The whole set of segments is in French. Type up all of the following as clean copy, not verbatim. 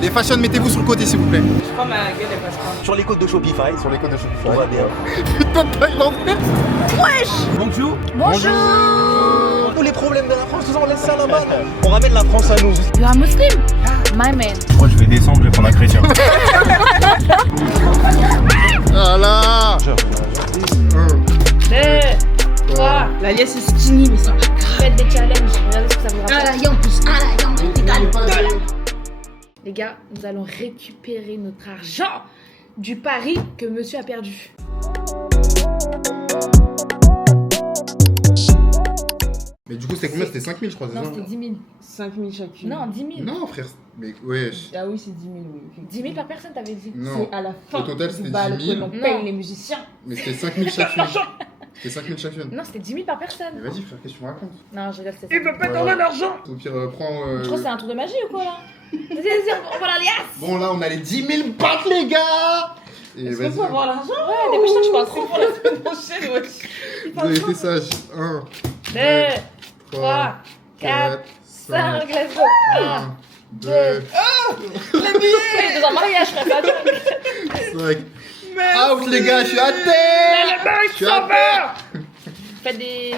Les fashion, mettez-vous sur le côté s'il vous plaît. Je crois ma gueule elle passe pas. Sur les codes de Shopify. Sur les codes de Shopify. On va bien. Putain de Thaïlandais. Bonjour. Bonjour. Tous les problèmes de la France, on laisse ça là-bas. On ramène la France à nous. You are Muslim? My man. Moi je vais descendre, je vais prendre un chrétien. Voilà. 2, 3. La liesse est skinny mais c'est pas grave. Faites des challenges. Regardez ce que ça vous rapporte. Les gars, nous allons récupérer notre argent du pari que monsieur a perdu. Mais du coup, c'était combien? C'était 5000, je crois, c'est Non, ça? c'était 10 000. 5 000 chacune. Non, 10 000. Non, frère. Mais ouais. Ah oui, c'est 10 000, oui. 10 000 par personne, t'avais dit. Non. C'est à la fin. Au total, c'était du bal 10 000. que l'on Non. paye les musiciens. Mais c'était 5000 chacune. C'était 5000 chacune. Non, c'était 10 000 par personne. Mais vas-y, frère, qu'est-ce que tu me racontes? Non, je rigole, c'était ça. Il veut pas Voilà. donner l'argent. Au pire, prends. Je crois que c'est un tour de magie ou quoi là? Vas-y, on va l'alias. Bon, là, on a les 10 000 bahts, les gars! Et Est-ce vas-y. qu'on peut avoir l'argent? Ouais, dépêche-toi que je parle trop pour la semaine prochaine, wesh. Vous avez été sages. 1, 2, 3, 3, 4, 5, let's go. 1, 2. Les billets. Je suis dans un mariage, frère, pas bien. 5. Out, les gars, je suis à terre! Je suis à terre! Faites des.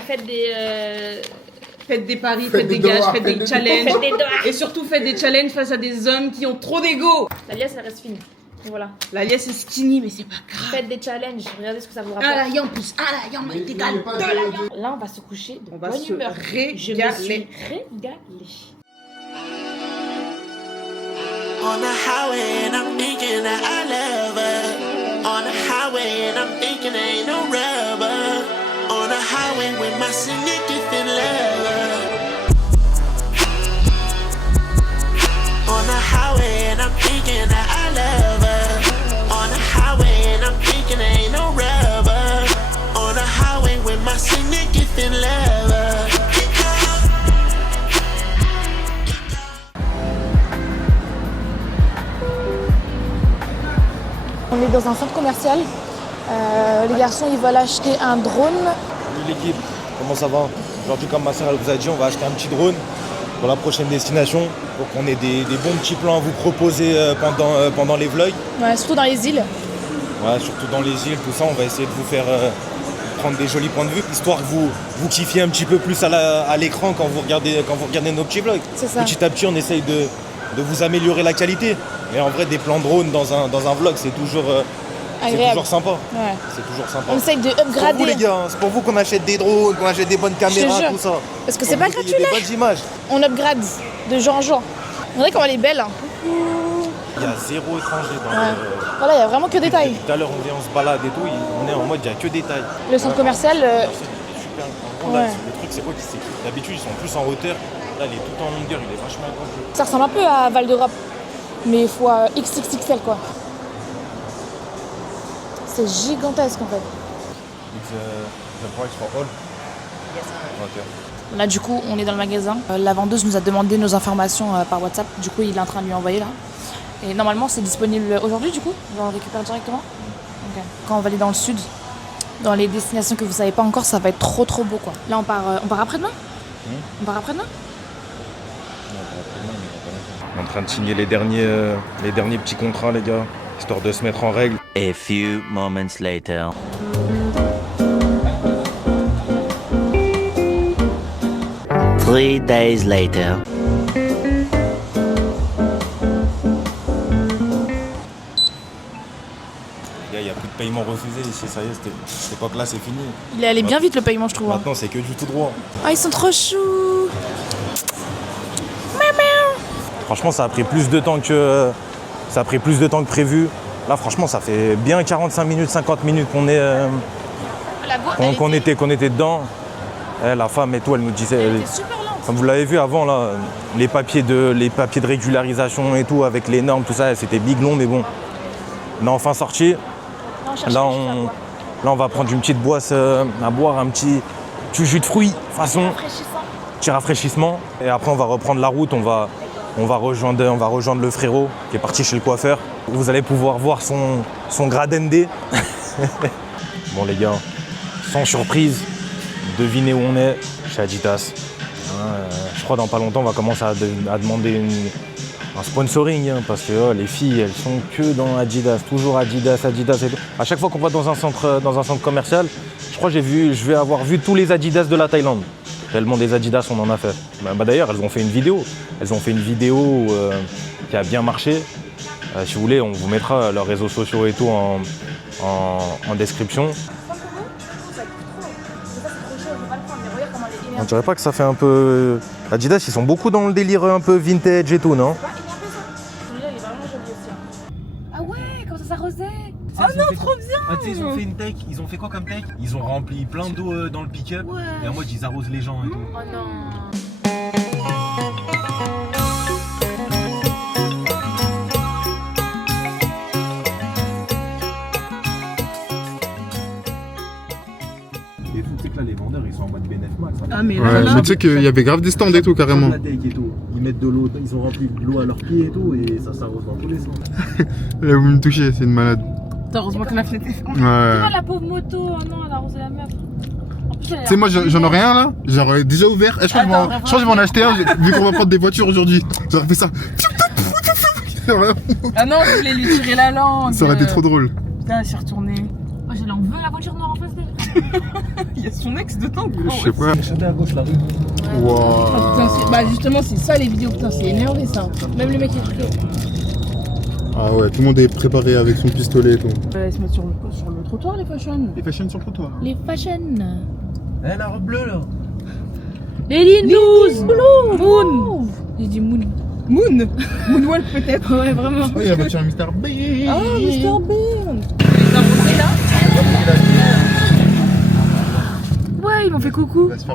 Faites des paris, Faites faites des des gages, doigts, faites faites des des challenges. Faites des doigts. Et surtout, faites des challenges face à des hommes qui ont trop d'ego. L'alias, elle reste finie. Et voilà. La liesse est skinny, mais c'est pas grave. Faites des challenges, regardez ce que ça vous Ah la rapporte. yampus, ah la yamp, Mais t'égal. n'oubliez pas de- Là, on va se coucher de On va bonne se humeur. régaler. Je me suis régalée. On the highway and I'm thinking that I love her. On the highway and I'm thinking ain't no rubber. On the highway with my significant lover. On the highway and I'm thinking that I love her. On the highway and I'm thinking ain't no rubber. On the highway with my significant lover. On est dans un centre commercial. Les garçons, ils veulent acheter un drone. Salut l'équipe, comment ça va? Aujourd'hui, comme ma soeur elle vous a dit, on va acheter un petit drone pour la prochaine destination pour qu'on ait des bons petits plans à vous proposer pendant les vlogs. Ouais, surtout dans les îles. Ouais, surtout dans les îles, tout ça, on va essayer de vous faire prendre des jolis points de vue, histoire que vous kiffiez un petit peu plus à l'écran quand vous regardez nos petits vlogs. C'est ça. Petit à petit, on essaye de vous améliorer la qualité. Mais en vrai, des plans drone dans un vlog, c'est toujours Agréable. sympa. Ouais. C'est toujours sympa. On essaye de C'est pour vous upgrader. les gars, hein. C'est pour vous qu'on achète des drones, qu'on achète des bonnes caméras, jure. tout ça. Parce que Pour c'est pas vous ayez gratuit là. des bonnes images. On upgrade de jour en jour. On dirait qu'on est belle. Hein. Il y a zéro étranger dans Ouais. Voilà, il y a vraiment que des tailles. Tout à l'heure, on se balade et tout, on est en mode, il n'y a que des tailles. Le centre commercial, Super. En gros, là, Ouais. le truc, c'est quoi? C'est que d'habitude, ils sont plus en hauteur. Là, il est tout en longueur, il est vachement agrandi. ça ressemble un peu à Val d'Europe. Mais fois XXXL quoi. C'est gigantesque en fait. It's the price for all. Ok. Là du coup on est dans le magasin. La vendeuse nous a demandé nos informations par WhatsApp. Du coup il est en train de lui envoyer là. Et normalement c'est disponible aujourd'hui du coup. On le récupère directement. Ok. Quand on va aller dans le sud, dans les destinations que vous savez pas encore, ça va être trop beau quoi. Là on part après-demain. On part après-demain. On est en train de signer les derniers petits contrats, les gars, histoire de se mettre en règle. A few moments later. Three days later. Les gars, il n'y a plus de paiement refusé ici, ça y est, cette époque-là, c'est fini. Il est allé bien vite le paiement je trouve. Hein. Maintenant, c'est que du tout droit. Ah ils sont trop choux. Franchement, ça a pris plus de temps que prévu. Là, franchement, ça fait bien 45 minutes, 50 minutes qu'on était dedans. La femme et tout, elle nous disait, Elle était super lente. comme vous l'avez vu avant, là, les papiers de régularisation et tout, avec les normes, tout ça, c'était big long, mais bon. On est enfin sorti. Non, on cherche Là, quelque chose à boire. Là, on va prendre une petite boisse à boire, un petit jus de fruits, façon Rafraîchissant. petit rafraîchissement. Et après, on va reprendre la route, on va rejoindre le frérot qui est parti chez le coiffeur. Vous allez pouvoir voir son gradendé. Bon les gars, sans surprise, devinez où on est, chez Adidas. Je crois dans pas longtemps on va commencer à demander un sponsoring, hein, parce que les filles, elles sont que dans Adidas, toujours Adidas, Adidas et tout. À chaque fois qu'on va dans un centre commercial, je crois que je vais avoir vu tous les Adidas de la Thaïlande. Tellement des Adidas on en a fait. D'ailleurs, elles ont fait une vidéo. Elles ont fait une vidéo qui a bien marché. Si vous voulez, on vous mettra leurs réseaux sociaux et tout en description. On dirait pas que ça fait un peu... Adidas, ils sont beaucoup dans le délire un peu vintage et tout, non? Celui-là, il est vraiment joli aussi. Ah ouais, comme ça s'arrosait. Oh non, trop bien. Ah, tu sais, ils ont fait une take. Ils ont fait quoi comme take? Ils ont rempli plein d'eau dans le pick-up. Ouais. Et en mode, ils arrosent les gens et tout. Oh non. Et tu sais que là, les vendeurs, ils sont en mode bénéf max. Ah, mais Ouais, là, mais tu sais qu'il y avait grave des stands et tout, carrément. La take et tout. Ils mettent de l'eau, ils ont rempli de l'eau à leurs pieds et tout, et ça s'arrose dans tous les sens. Là, vous me touchez, c'est une malade. heureusement que la fenêtre est fermée. Ouais. Oh, la pauvre moto, oh non, elle a arrosé la meuf. En plus, elle a Tu sais, moi j'en aurais un là, genre déjà ouvert. Je crois que je vais en acheter un, vu qu'on va prendre des voitures aujourd'hui. J'aurais fait ça. Ah non, je voulais lui tirer la langue. Ça aurait été trop drôle. Putain, elle s'est retournée. Oh, je l'en veux la voiture noire en face d'elle. Il y a son ex dedans. Je sais pas. Échappé à gauche, la rue. Ah, putain, Waouh. bah justement, c'est ça les vidéos. Putain, c'est énervé ça. Même le mec est pris. Ah ouais, tout le monde est préparé avec son pistolet et tout. Ils se mettent sur le trottoir, les fashion. Les fashion sur le trottoir. Les fashion. Eh, la robe bleue là. Les Lindouz. Moon. J'ai dit Moon. Moon Moonwalk peut-être. Ouais, vraiment. Oui, la voiture Mr. B. Ah, Mr. Bean. Les arrosés là. Ouais, ils m'ont fait coucou. Va se faire-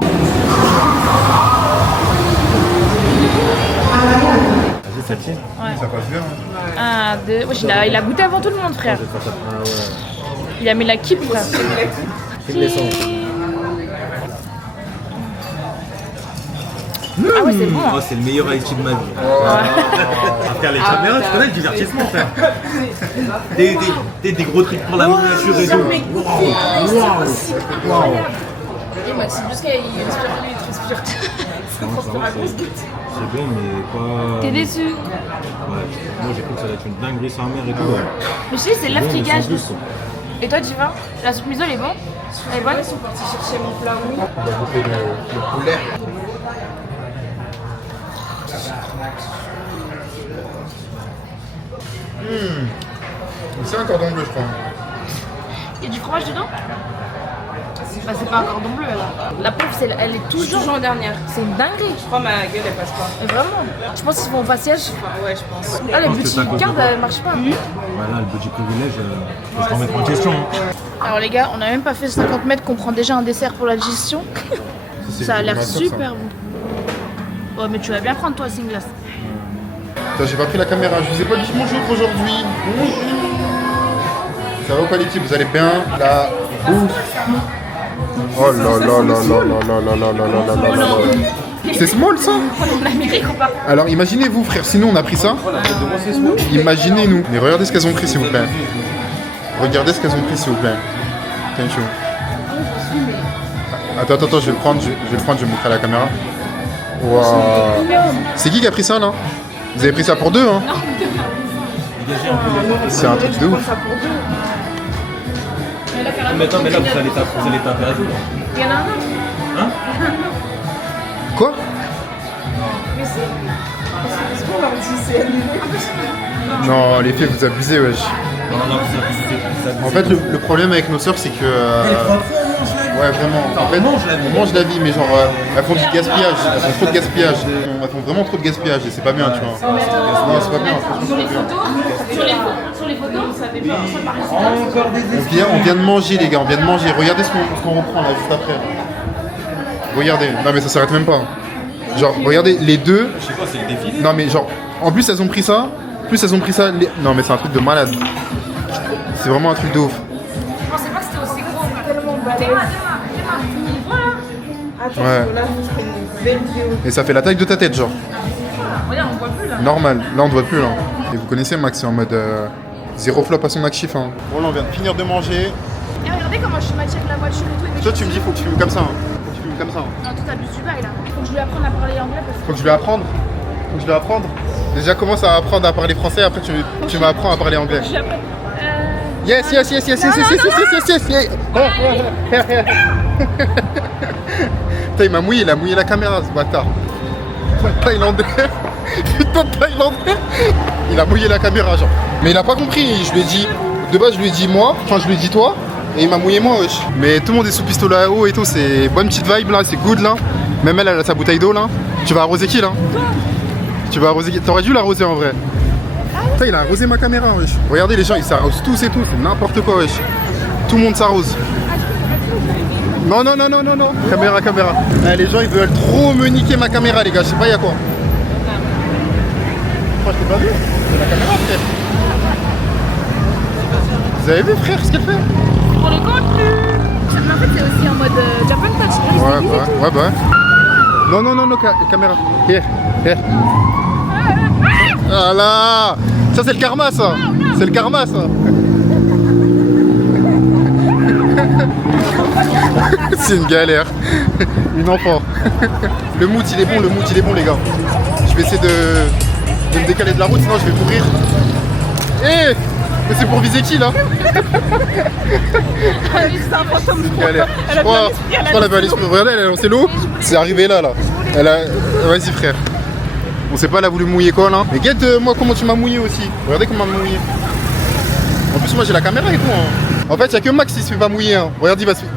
Vas-y, celle-ci. Ça passe bien. Hein. 1, 2. Wesh, il a goûté avant tout le monde, frère. Ah ouais. Il a mis la kippe, frère. File les sons. Ah ouais, c'est bon. Oh, c'est le meilleur IT de ma vie. À faire les caméras, tu connais le divertissement, frère. Des gros trucs pour la miniature et tout. Waouh. Et Maxime, jusqu'à il respire. C'est bon, mais pas. T'es déçu. Ouais. Moi, j'ai cru que ça allait être une dinguerie sa mère et tout. Mais je sais, c'est l'œuf qui Bon, gage. sans plus, quoi. Et toi, tu vas? La soupe miso, elle est bonne? Elle est bonne? Ils sont partis chercher mon plat, oui. On va bouffer le poulet. C'est un cordon bleu, je crois. Il y a du fromage dedans? Bah, c'est pas un cordon bleu alors. La pauvre, elle est toujours. Toujours en dernière. C'est une dinguerie. Je crois ma gueule elle passe pas. Mais vraiment. Je pense qu'ils vont au faciès. Ouais, je pense. Ah, les pense que petits c'est à cause cartes, de toi. elles marchent pas. Voilà, le petit privilège, faut se remettre en question. Alors, les gars, on a même pas fait 50 mètres qu'on prend déjà un dessert pour la digestion. Ça a l'air super bon. Ouais, mais tu vas bien prendre toi, Singlass. Putain, j'ai pas pris la caméra, je vous ai pas dit bonjour aujourd'hui. Ça va ou pas l'équipe? Vous allez bien? La bouffe. Oh là là là là là là là là là là là là. C'est small ça? En Amérique ou pas? Alors imaginez-vous frère, sinon on a pris ça. Imaginez-nous. Mais regardez ce qu'elles ont pris s'il vous plaît. Regardez ce qu'elles ont pris s'il vous plaît. Attention. Attends, je vais le prendre, je vais le montrer à la caméra. Waouh. C'est qui a pris ça là? Vous avez pris ça pour deux hein? C'est un truc de ouf. Mais attends, mais là, vous allez taper à tout. Il y en a un autre. Hein? Quoi? Non, les filles, vous abusez, wesh. Non, vous En fait, le problème avec nos sœurs, c'est que. Ouais, vraiment. En fait, on mange la vie, mais genre, elles font du gaspillage. Elles font trop de gaspillage. Elles font vraiment trop de gaspillage et c'est pas bien, tu vois. Non, c'est pas bien. Sur les photos, ça dépend. Ça paraît. On vient de manger, les gars, on vient de manger. Regardez ce qu'on reprend là, juste après. Regardez. Non, mais ça s'arrête même pas. Genre, regardez, les deux. Je sais pas, c'est le défi. Non, mais genre, en plus, elles ont pris ça. Non, mais c'est un truc de malade. C'est vraiment un truc de ouf. Je pensais pas que c'était aussi gros. Théma. Ouais. Et ça fait la taille de ta tête, genre. Regarde, on voit plus là. Normal, là on ne voit plus là. Et vous connaissez Max, c'est en mode zéro flop à son actif. Hein. Bon là on vient de finir de manger. Et regardez comment je suis matchée avec la voiture et tout. Toi tu me dis faut que tu filmes comme ça. Hein. Faut que tu filmes comme ça. Hein. Non, toi t'abuses du bail là. Faut que je lui apprenne à parler anglais parce que. Faut que je lui apprendre. Je dois apprendre. Déjà, commence à apprendre à parler français, après tu m'apprends à parler anglais. Yes. Putain, il m'a mouillé, il a mouillé la caméra, ce bâtard. Thaïlandais. Putain de Thaïlandais. Il a mouillé la caméra, genre. Mais il a pas compris, je lui ai dit... De base, je lui ai dit moi, enfin je lui ai dit toi, et il m'a mouillé moi, wesh. Mais tout le monde est sous pistolet à eau et tout, c'est bonne petite vibe là, c'est good là. Même elle a sa bouteille d'eau là. Tu vas arroser qui là? Tu vas arroser qui? T'aurais dû l'arroser en vrai. Putain, il a arrosé ma caméra, wesh. Regardez les gens, ils s'arrosent tous et tout, c'est n'importe quoi, wesh. Tout le monde s'arrose. Non. Caméra. Eh, les gens ils veulent trop me niquer ma caméra, les gars, je sais pas y'a quoi. Moi je t'ai pas vu, c'est la caméra, frère. Vous avez vu, frère, ce qu'elle fait? Pour le contenu. Mais en fait, c'est aussi en mode Japan Touch. Ouais, bah. Non, caméra. Here. Voilà. Ça, c'est le karma, ça. C'est le karma, ça. C'est une galère. Une enfant. Le mood, il est bon, les gars. Je vais essayer de me décaler de la route, sinon je vais mourir. Eh! Mais c'est pour viser qui là? C'est une galère. Je crois elle avait un esprit. Regardez, elle a lancé l'eau. C'est arrivé là. Vas-y frère. On sait pas, elle a voulu mouiller quoi là. Mais guette moi comment tu m'as mouillé aussi. Regardez comment elle m'a mouillé. En plus moi j'ai la caméra et tout. Hein. En fait y'a que Max qui se fait pas mouiller. Hein. Regarde, il va se faire.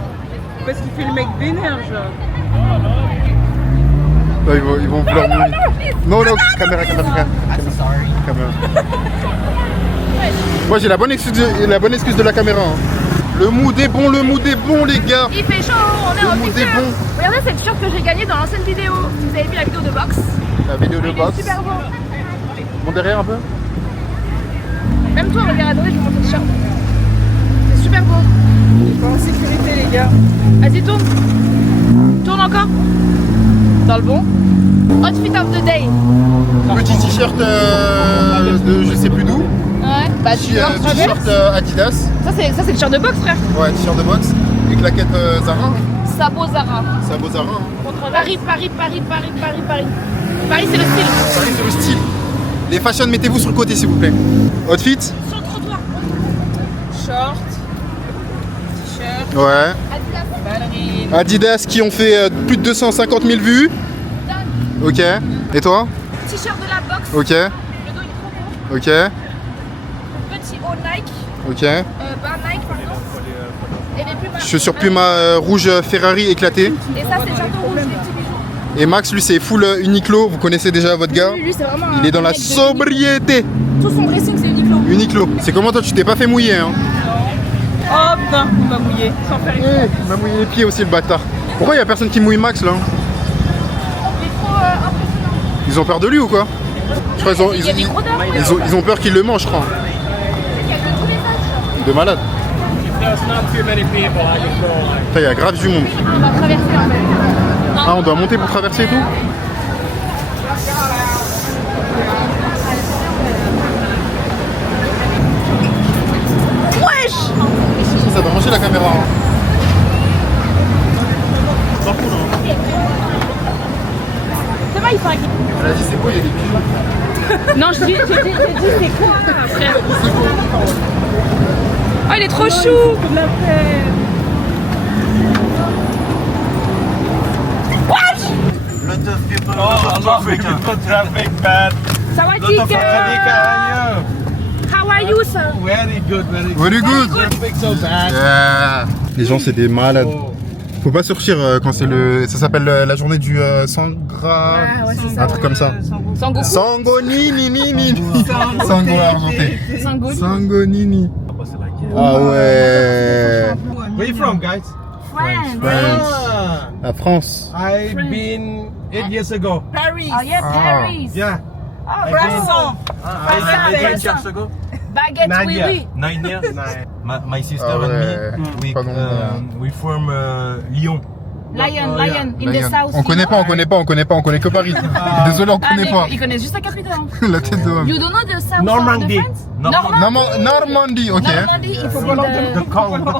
Parce qu'il fait le mec vénère, genre. Là, ils vont vouloir mouiller. Non, caméra. Caméra. Moi j'ai la bonne excuse de la caméra. Hein. Le mood est bon, les gars. Il fait chaud, on est en picture. Regardez cette t-shirt que j'ai gagné dans l'ancienne vidéo. Si vous avez vu la vidéo de boxe. La vidéo de boxe. Super beau. Monte derrière un peu. Même toi, regarde, je vous montre le t-shirt. C'est super beau. Pas en sécurité, les gars. Vas-y, tourne. Tourne encore. Dans le bon. Outfit of the day. Petit t-shirt de je sais plus d'où. Ouais. Bah, T-shirt Adidas. Ça, c'est le t-shirt de boxe, frère. Ouais, t-shirt de boxe. Et claquettes Zara. Sabot Zara. Sabot Zara. Hein. Paris, c'est le style. Paris, c'est le style. Les fashion, mettez-vous sur le côté, s'il vous plaît. Outfit. Sur le trottoir. Short, t-shirt, Ouais. ballerine. Adidas qui ont fait plus de 250 000 vues. Ok. Et toi? T-shirt de la boxe. Ok. Le dos, il est trop beau. Ok. Petit haut Nike. Ok. Bas Nike, pardon. Et les Puma. Chaussures Puma rouge Ferrari éclatées. Et ça, c'est le château rouge, les petits bijoux. Et Max, lui, c'est full Uniqlo. Vous connaissez déjà votre gars. Lui, c'est vraiment Il est dans la mec de sobriété. Tout son dressing, c'est Uniqlo. Uniqlo. C'est comment toi, tu t'es pas fait mouiller hein? Oh putain, il m'a mouillé, sans faire exprès. Il m'a mouillé les pieds aussi, le bâtard. Pourquoi il y a personne qui mouille Max là? Il est trop impressionnant. Ils ont peur de lui ou quoi? Je crois Il y a des gros dames. ils ont peur qu'il le mange, je crois. Il y a de tous les âges. De malade. Putain, il y a grave du monde. On va traverser en fait. Ah, on doit monter pour traverser et tout? Wesh! Ça va manger la caméra. Hein. Ça va, il fait un... Elle a dit c'est quoi, il y a des bijoux? Non, j'ai dit c'est quoi, frère? Oh, il est trop chou, comme la frère. Ça va, Tika? How are you, sir? Very good. Yeah. Les gens, c'est des malades. Faut pas sortir quand c'est le. Ça s'appelle la journée du Sangra. Ah, ouais, c'est ça. Un truc comme ça. Sangoku. Sangonini. Sango à inventer. Sangoku. Sangonini. Ah ouais. Where you from, guys? France. France. La France. I've been 8 years ago. Paris. Oh, yeah, Paris. Yeah. Oh, Croissant. ago. Baguette, oui, Nadia. oui. 9 years. My sister Ah ouais. and me, we from Lyon. Lion, in the Lion. south. On connaît que Paris. Désolé, on Ah, connaît mais pas. ils connaissent juste la capitale. La tête de homme. You don't know the south Normandy. of France? Normandie. Normandie, ok. Normandie, il faut The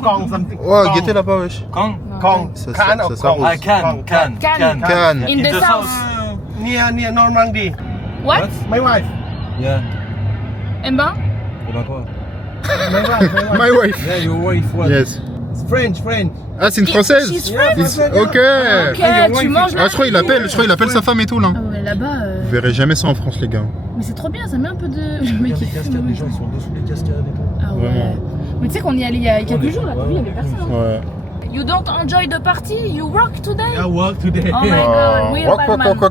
Kong something. Oh, guettez là-bas, wesh. Kong. Kong. Ça Can ça of s'arrose. Kong. Cannes. Cannes. In the south. Near Normandy. What? My wife. Yeah. Eh ben? Et ben quoi? My wife. My wife. My wife. Yeah, your wife, what? Yes. It's French. Ah, c'est une française. She's French. Ok. Ok, tu manges Ah, je crois qu'il appelle sa femme et tout là. Ah ouais, là-bas. Vous verrez jamais ça en France, les gars. Mais c'est trop bien, ça met un peu de. Le mec qui fume. Les gens ils sont dessous les cascades et tout. Ah ouais. Vraiment. Mais tu sais qu'on y allait il y a quelques jours là, t'as vu, il y avait personne. Ouais. You don't enjoy the party? You work today? I work today. Oh my god, real bad man. Quoi.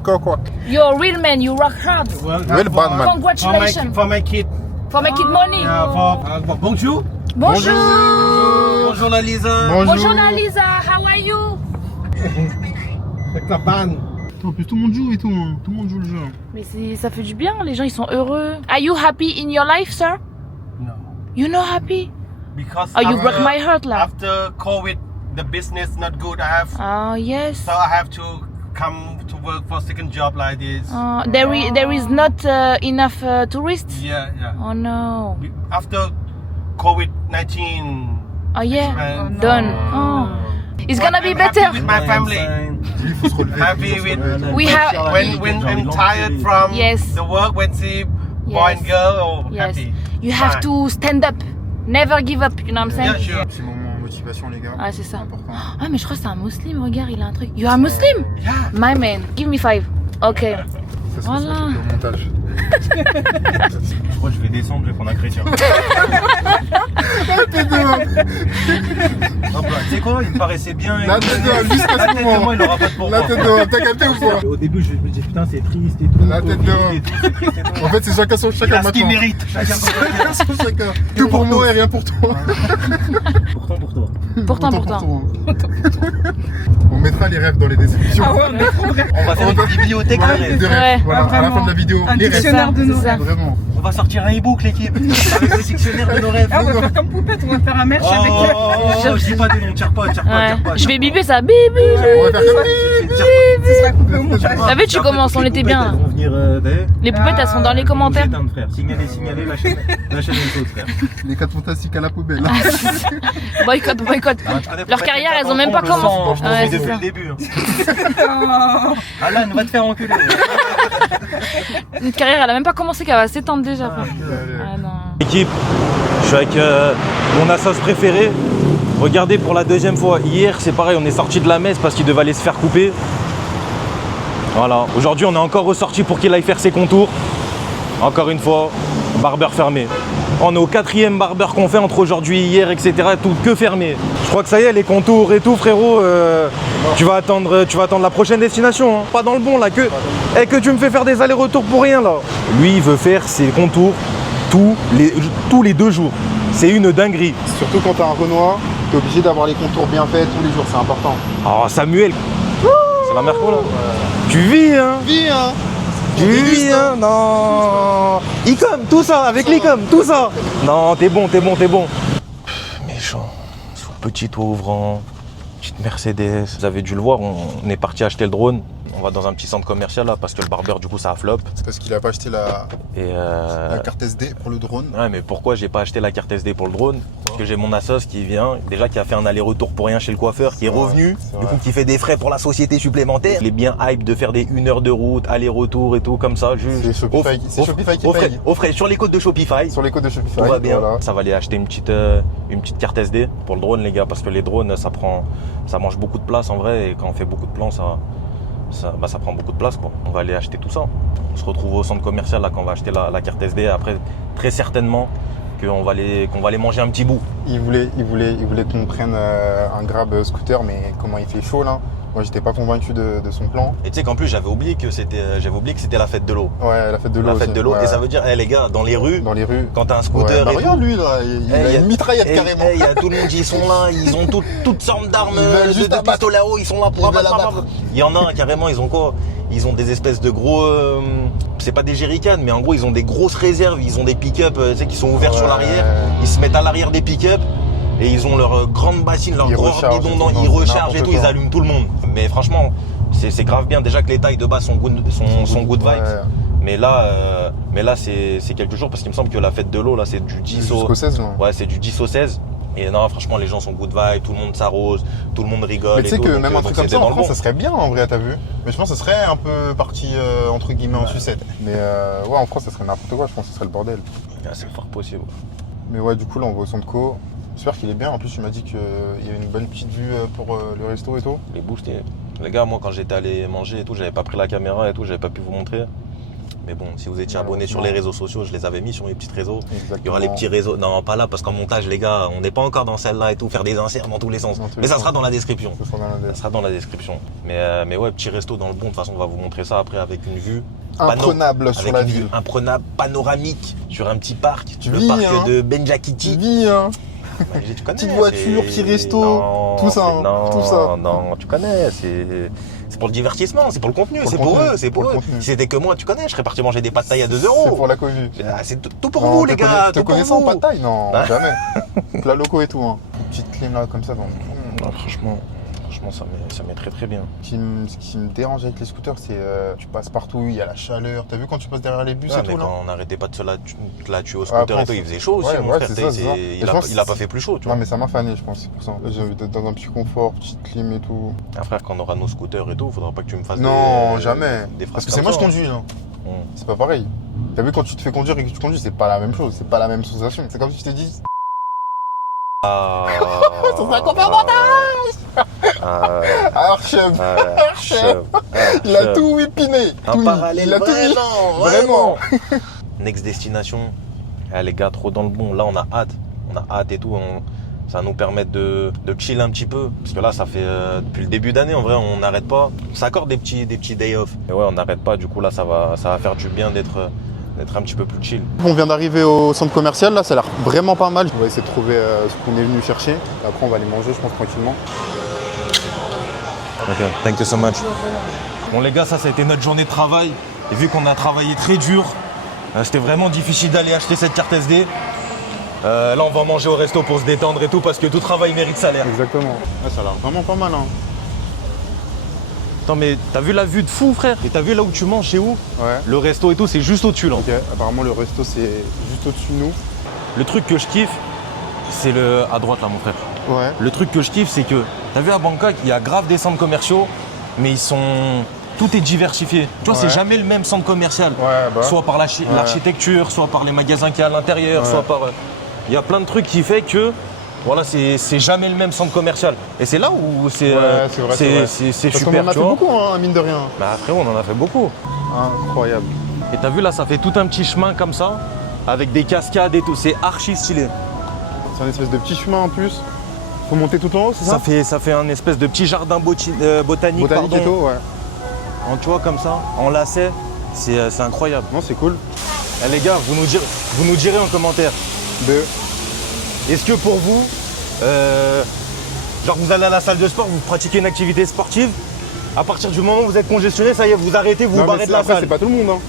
You're a real man, you work hard. Well, Real bad man. Congratulations. For my kid. For making money. Bonjour. Bonjour. Bonjour la Lisa. Bonjour la Lisa, how are you? Avec la banne. En plus, tout le monde joue et tout. Hein. Tout le monde joue le jeu. Mais ça fait du bien, les gens ils sont heureux. Are you happy in your life, sir? No. You not happy? Because Oh, you broke my heart là. after COVID, the business not good. I have Oh yes. so I have to come to work for second job like this. There is not enough tourists? Yeah. Oh no. After COVID-19. Oh yeah, And- done. Oh. It's gonna be I'm better. happy with my family. Il faut se relever. Happy with We have. when I'm tired from Yes. the work, when see boy Yes. and girl, oh Yes. happy. You have Fine. to stand up. Never give up, you know what I'm saying? Yeah, sure. C'est mon moment motivation, les gars. Ah, c'est ça. Important. Ah, mais je crois que c'est un musulman, regarde, il a un truc. You are Muslim? Yeah. My man, give me 5. Ok. Ça, c'est Voilà. ça, le montage. Je crois que je vais descendre, je vais prendre un chrétien. Non, bah, tu sais quoi, il me paraissait bien. La tête de homme, jusqu'à La ce tête de moment. moi, il aura pas de pourquoi. La tête de homme, t'as capté ou pas? Au début, je me dis putain, c'est triste et tout. La tête de homme. Et tout, c'est triste et tout. En fait, c'est chacun son Il chacun a ce qu'il maintenant. mérite. Chacun son Chacun son chacun. Tout pour moi et rien pour toi. Pourtant pour toi. Pourtant. On mettra les rêves dans les descriptions. On va faire une bibliothèque de rêves. De Ouais. rêves. Voilà, à la fin de la vidéo. Les rêves. dictionnaire de nos C'est ça. rêves. Vraiment. On va sortir un e-book, l'équipe. Avec le dictionnaire de nos rêves. Ah, on va faire comme Poupette, on va faire un merch avec Je dis pas des noms, tire pas. Ouais. Je vais biper ça. Bibi. On va faire comme Ce sera coupé au montage. T'as vu, tu commences, on était bien. Elles vont venir, Les poupettes, elles sont dans les commentaires. Éteindre, frère. Signaler, la chaîne est haute, frère. les 4 fantastiques à la poubelle. Boycott. Leur carrière, elles ont même pas commencé. Ouais, Ouais, c'est depuis ça. le début. Alan, va te faire enculer. Notre carrière, elle a même pas commencé, qu'elle va s'étendre déjà. frère. Ah non. Équipe, je suis avec mon assos préféré. Regardez pour la deuxième fois. Hier, c'est pareil, on est sorti de la messe parce qu'il devait aller se faire couper. Voilà. Aujourd'hui, on est encore ressorti pour qu'il aille faire ses contours. Encore une fois, barbeur fermé. On est au 4e barbeur qu'on fait entre aujourd'hui et hier, etc. Tout que fermé. Je crois que ça y est, les contours et tout, frérot. Tu vas attendre la prochaine destination. Hein. Pas dans le bon là, que tu me fais faire des allers-retours pour rien là. Lui, il veut faire ses contours tous les 2 jours. C'est une dinguerie. Surtout quand t'as un Renoir, t'es obligé d'avoir les contours bien faits tous les jours, c'est important. Oh Samuel, c'est la Merco là. Tu vis hein. Tu vis hein. Non. Icom, tout ça, avec l'Icom, tout ça. Non, t'es bon. Méchant. Sous le petit toit ouvrant, petite Mercedes. Vous avez dû le voir, on est parti acheter le drone. On va dans un petit centre commercial là parce que le barbeur du coup ça a flop. Parce qu'il a pas acheté la carte SD pour le drone. Ouais, mais pourquoi j'ai pas acheté la carte SD pour le drone? Parce que j'ai mon assos qui vient, déjà qui a fait un aller-retour pour rien chez le coiffeur, qui est revenu, du coup qui fait des frais pour la société supplémentaire. Il est bien hype de faire des 1 heure de route, aller-retour et tout comme ça. C'est Shopify, Shopify qui paye. Au frais, sur les codes de Shopify. Sur les codes de Shopify. Tout va bien. Voilà. Ça va aller acheter une petite carte SD pour le drone les gars, parce que les drones ça mange beaucoup de place en vrai, et quand on fait beaucoup de plans ça prend beaucoup de place quoi. On va aller acheter tout ça. On se retrouve au centre commercial là quand on va acheter la carte SD. Après très certainement qu'on va aller manger un petit bout. Il voulait qu'on prenne un Grab scooter, mais comment il fait chaud là. Moi j'étais pas convaincu de son plan. Et tu sais qu'en plus j'avais oublié que c'était la fête de l'eau. Ouais, la fête de l'eau. La fête de l'eau. Ouais. Et ça veut dire, les gars, dans les rues, quand t'as un scooter bah et regarde tout, lui là, il a une mitraillette carrément. Il y a tout le monde, ils sont là, ils ont toutes sortes d'armes, Ils veulent juste de abattre. pistolets à eau, ils sont là pour Ils veulent abattre. abattre. Il y en a un carrément, ils ont quoi? Ils ont des espèces de gros, c'est pas des jerrycans, mais en gros ils ont des grosses réserves, ils ont des pick-up, tu sais, qui sont ouverts sur l'arrière. Ils se mettent à l'arrière des pick-up. Et ils ont leur grande bassine, leur gros bidon, ils rechargent et tout, ils allument tout le monde. Mais franchement, c'est grave bien. Déjà que les tailles de base sont good vibes. Ouais. Mais là c'est quelques jours parce qu'il me semble que la fête de l'eau, là, c'est du 10 au... Jusqu'au 16 là. Ouais, c'est du 10 au 16. Et non, franchement, les gens sont good vibe, tout le monde s'arrose, tout le monde rigole. Mais tu sais et que tout, même un truc comme ça, dans en le France, bon. ça serait bien en vrai, t'as vu. Mais je pense que ce serait un peu parti entre guillemets en sucette. Mais ouais, en France, ça serait n'importe quoi, je pense que ce serait le bordel. Ah, c'est fort possible. Mais ouais, du coup, là, on va au centre co. J'espère qu'il est bien. En plus, tu m'as dit qu'il y avait une bonne petite vue pour le resto et tout. Les bouches, les gars, moi, quand j'étais allé manger et tout, j'avais pas pris la caméra et tout, j'avais pas pu vous montrer. Mais bon, si vous étiez abonnés sur les réseaux sociaux, je les avais mis sur les petits réseaux. Exactement. Il y aura les petits réseaux. Non, pas là, parce qu'en montage, les gars, on n'est pas encore dans celle-là et tout, faire des inserts dans tous les sens. Mais ça sera dans la description. Ça sera dans la description. Mais ouais, petit resto dans le bon. De toute façon, on va vous montrer ça après avec une vue imprenable sur la ville. Imprenable, panoramique, sur un petit parc. Tu le vis, parc hein. de Benjakiti. Tu vis, hein. Tu connais, petite voiture, petit resto, non, tout ça. Non, tout ça. non, tu connais, c'est pour le divertissement, c'est pour le contenu, c'est pour eux, c'est pour eux. Si c'était que moi, tu connais, je serais parti manger des pâtes taille à 2 €. C'est pour la connu. C'est tout pour vous, les gars. Te connaissant pas de taille, non, jamais. Plats locaux et tout, hein. Une petite clim là, comme ça. Franchement, ça m'est très très bien. Ce qui me dérange avec les scooters, c'est tu passes partout, il y a la chaleur. T'as vu quand tu passes derrière les bus et mais tout là? quand on n'arrêtait pas de se la tuer au scooter et tout, il faisait chaud aussi, mon frère. Il a pas fait plus chaud, tu vois. Non, mais ça m'a fané, je pense. C'est pour ça. J'ai envie d'être dans un petit confort, petite clim et tout. Ah, frère, quand on aura nos scooters et tout, faudra pas que tu me fasses jamais. Des phrases. Parce que c'est moi qui conduis, là. C'est pas pareil. T'as vu quand tu te fais conduire et que tu conduis, c'est pas la même chose, c'est pas la même sensation. C'est comme si je te dis. Ça serait combien montage Archeb. Il a tout whippiné. Un parallèle, il a tout mis. Vraiment. Next destination. Ah, les gars, trop dans le bon. Là, on a hâte et tout. Ça va nous permettre de chill un petit peu. Parce que là, ça fait depuis le début d'année, en vrai, on n'arrête pas. On s'accorde des petits day off. Et ouais, on n'arrête pas. Du coup, là, ça va faire du bien d'être un petit peu plus chill. On vient d'arriver au centre commercial, là, ça a l'air vraiment pas mal. On va essayer de trouver ce qu'on est venu chercher. Et après, on va aller manger, je pense, tranquillement. Ok, thank you so much. Bon, les gars, ça a été notre journée de travail. Et vu qu'on a travaillé très dur, c'était vraiment difficile d'aller acheter cette carte SD. Là, on va manger au resto pour se détendre et tout, parce que tout travail mérite salaire. Exactement. Ah, ça a l'air vraiment pas mal, hein. Attends, mais t'as vu la vue de fou, frère? Et t'as vu là où tu manges, c'est où? Ouais. Le resto et tout, c'est juste au-dessus, là. Ok, apparemment, le resto, c'est juste au-dessus de nous. Le truc que je kiffe, c'est à droite, là, mon frère. Ouais. Le truc que je kiffe, c'est que, t'as vu à Bangkok, il y a grave des centres commerciaux, mais tout est diversifié. Tu vois, c'est jamais le même centre commercial. Ouais, bah. Soit par l'architecture, soit par les magasins qu'il y a à l'intérieur, soit par... Il y a plein de trucs qui fait que, voilà, c'est jamais le même centre commercial. Et c'est là où c'est super, on en a fait beaucoup, hein, mine de rien. Bah après, on en a fait beaucoup. Incroyable. Et t'as vu, là, ça fait tout un petit chemin comme ça, avec des cascades et tout. C'est archi stylé. C'est un espèce de petit chemin en plus. Faut monter tout en haut, c'est ça? Ça fait un espèce de petit jardin botanique, Botanique pardon. et tout, ouais. Tu vois, comme ça, en lacet, c'est incroyable. Non, c'est cool. Eh, les gars, vous nous direz en commentaire. Est-ce que pour vous, genre vous allez à la salle de sport, vous pratiquez une activité sportive, à partir du moment où vous êtes congestionné, ça y est, vous arrêtez, vous barrez de la salle. C'est pas tout le monde, hein.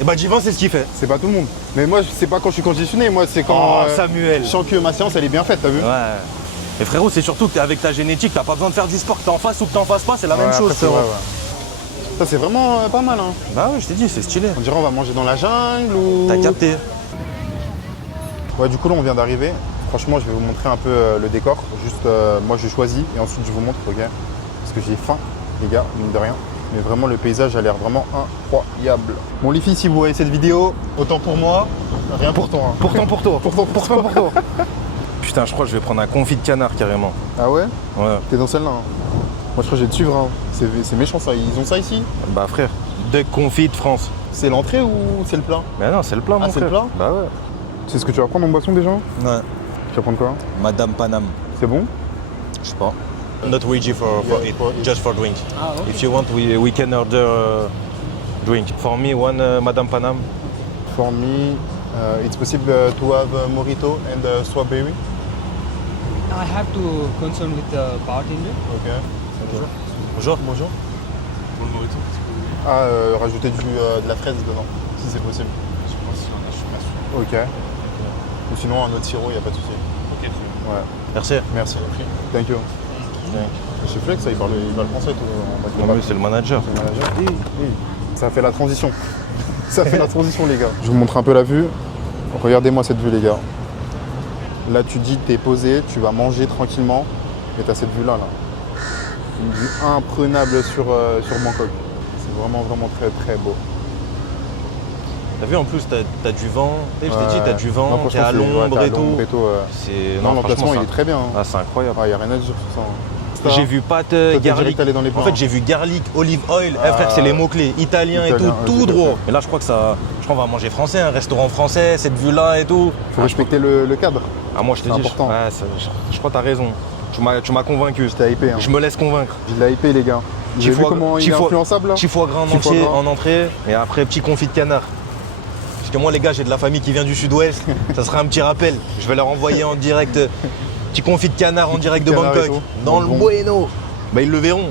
Et bah Divan, c'est ce qu'il fait. C'est pas tout le monde. Mais moi, c'est pas quand je suis congestionné, moi, c'est quand Samuel. je sens que ma séance, elle est bien faite, t'as vu? Ouais. Et frérot, c'est surtout qu'avec ta génétique, t'as pas besoin de faire du sport, que t'en fasses ou que t'en fasses pas, c'est la même chose. C'est vrai, ouais. Ça, c'est vraiment pas mal, hein. Bah ouais, je t'ai dit, c'est stylé. On dirait on va manger dans la jungle ou... T'as capté. Ouais, du coup, là, on vient d'arriver. Franchement, je vais vous montrer un peu le décor. Juste, moi, je choisis et ensuite, je vous montre, ok? Parce que j'ai faim, les gars, mine de rien. Mais vraiment, le paysage a l'air vraiment incroyable. Bon, les filles, si vous voyez cette vidéo, autant pour moi, rien pour toi. Hein. Pourtant pour toi. Pourtant pour toi. Putain, je crois que je vais prendre un confit de canard carrément. Ah ouais? Ouais. T'es dans celle-là, hein. Moi, je crois que je vais te suivre, hein. C'est méchant, ça. Ils ont ça ici? Bah frère, duck confit de France. C'est l'entrée ou c'est le plat? Mais non, c'est le plat, mon frère. C'est le plat? Bah ouais. Tu sais ce que tu vas prendre en boisson déjà? Ouais. Tu vas prendre quoi? Madame Panam. C'est bon? Je sais pas. Not ready for it, just for drink. Ah, okay. If you want, we can order drink. For me, one Madame Panam. For me, it's possible to have mojito and strawberry. I have to consult with the bartender. Ok. Bonjour. Bonjour. Ah, rajouter de la fraise dedans, si c'est possible. Ok. Ou sinon, un autre sirop, il n'y a pas de souci. Ok, ouais. Merci. Merci. Thank you. Monsieur Flex, il parle français tout. Non, mais c'est le manager. C'est le manager. Oui. Ça fait la transition. Ça fait la transition, les gars. Je vous montre un peu la vue. Regardez-moi cette vue, les gars. Là, tu dis, t'es posé, tu vas manger tranquillement et t'as cette vue-là. Là. Une vue imprenable sur Bangkok. C'est vraiment, vraiment très, très beau. T'as vu en plus, t'as du vent. Tu sais, je t'ai dit, t'as du vent, Non, t'es à l'ombre et tout. C'est... Non, l'emplacement, il est très bien. Hein. Ah, c'est incroyable. Il n'y a rien à dire sur ça. Hein. J'ai vu pâte, garlic. Allé dans les En fait, j'ai vu garlic, olive oil. Frère, c'est les mots-clés. Italien et tout droit. Mais là, je crois qu'on va manger français, un restaurant français, cette vue-là et tout. Faut respecter le cadre. Ah, moi, je te dis, important. Je crois que t'as raison. Tu m'as convaincu. J'étais hypé. Hein. Je me laisse convaincre. Je l'ai hypé, les gars. J'ai vu comment il est influençable là. Petit foie gras en entier en entrée et après petit confit de canard. Parce que moi les gars j'ai de la famille qui vient du sud-ouest, ça sera un petit rappel. Je vais leur envoyer en direct petit confit de canard en direct de Bangkok, dans le Bueno. Bah ils le verront.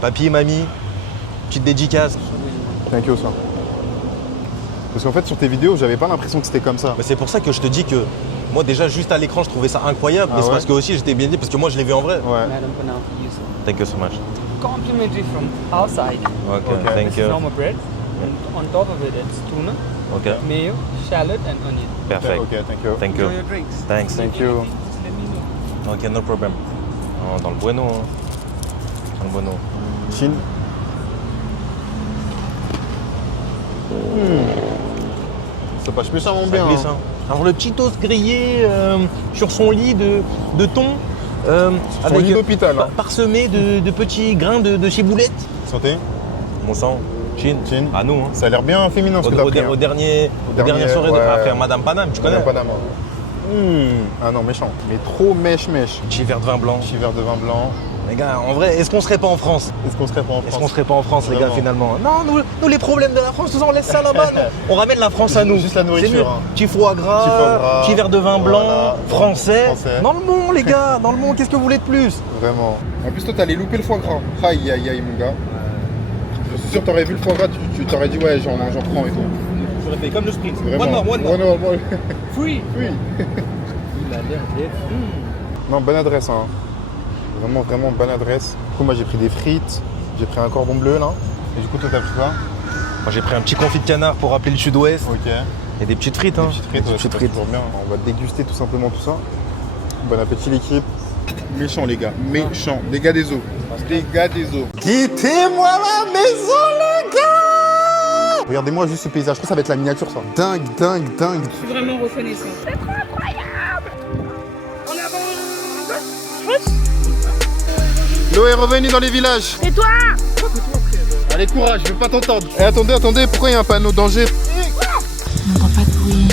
Papy, mamie, petite dédicace. Thank you ça. Parce qu'en fait sur tes vidéos j'avais pas l'impression que c'était comme ça. Mais c'est pour ça que je te dis que moi déjà juste à l'écran je trouvais ça incroyable. Mais c'est parce que aussi j'étais bien dit parce que moi je l'ai vu en vrai. Ouais. Madam Pana, use Thank you so much. complimentary from our side. Okay, thank This you. is normal bread. And on top of it, it's tuna, Okay, mayo, shallot, and onion. perfect. Ok, thank you. Thank you. Enjoy your drinks. Thanks. Thank you. Just let me know. Ok, no problem. Oh, dans le Bueno. Hein. Dans le Bueno. Chine. Ça passe méchamment bien. Ça glisse, hein. Alors le petit toast grillé sur son lit de thon avec lit d'hôpital, hein. parsemé de petits grains de ciboulette. Santé. Mon sang, Chine. Chine. À nous. Hein. Ça a l'air bien féminin ce que t'as pris. Aux dernières soirées de faire Madame Paname, tu connais Madame Paname. Ah non, méchant. Mais trop mèche. Petit verre de vin blanc. Petit verre de vin blanc. Les gars, en vrai, est-ce qu'on serait pas en France? Est-ce qu'on serait pas en France? Est-ce qu'on serait pas en France, les gars, Vraiment. finalement? Non, nous, les problèmes de la France, tout ça, on laisse ça là-bas. On ramène la France à nous. Juste la nourriture, C'est mieux. hein. Petit foie gras, petit verre de vin blanc, français. Dans le monde, les gars, dans le monde, qu'est-ce que vous voulez de plus? Vraiment. En plus, toi, t'allais louper le foie gras. Aïe, aïe, aïe, mon gars. Je suis sûr que t'aurais vu le foie gras, tu t'aurais dit, ouais, j'en prends et tout. J'aurais fait comme le sprint. Vraiment. One more. Free. Oui. Il a l'air d'être. Non, bonne adresse, hein. Vraiment, vraiment bonne adresse. Du coup, moi, j'ai pris des frites, j'ai pris un cordon bleu, là. Et du coup, toi, t'as pris quoi? Moi, j'ai pris un petit confit de canard pour rappeler le sud-ouest. Ok. Et des petites frites, hein. Des petites frites, toujours bien. On va déguster tout simplement tout ça. Bon appétit, l'équipe. Méchant, les gars. Méchant. Des gars des eaux. Des gars des eaux. Quittez-moi la maison, les gars! Regardez-moi juste ce paysage. Je crois que ça va être la miniature, ça. Dingue. Je suis vraiment reconnaissant. C'est trop incroyable. En avant. L'eau est revenue dans les villages. Et toi? Allez, courage, je veux pas t'entendre. Eh, attendez, pourquoi il y a un panneau danger? On n'entend pas de bruit.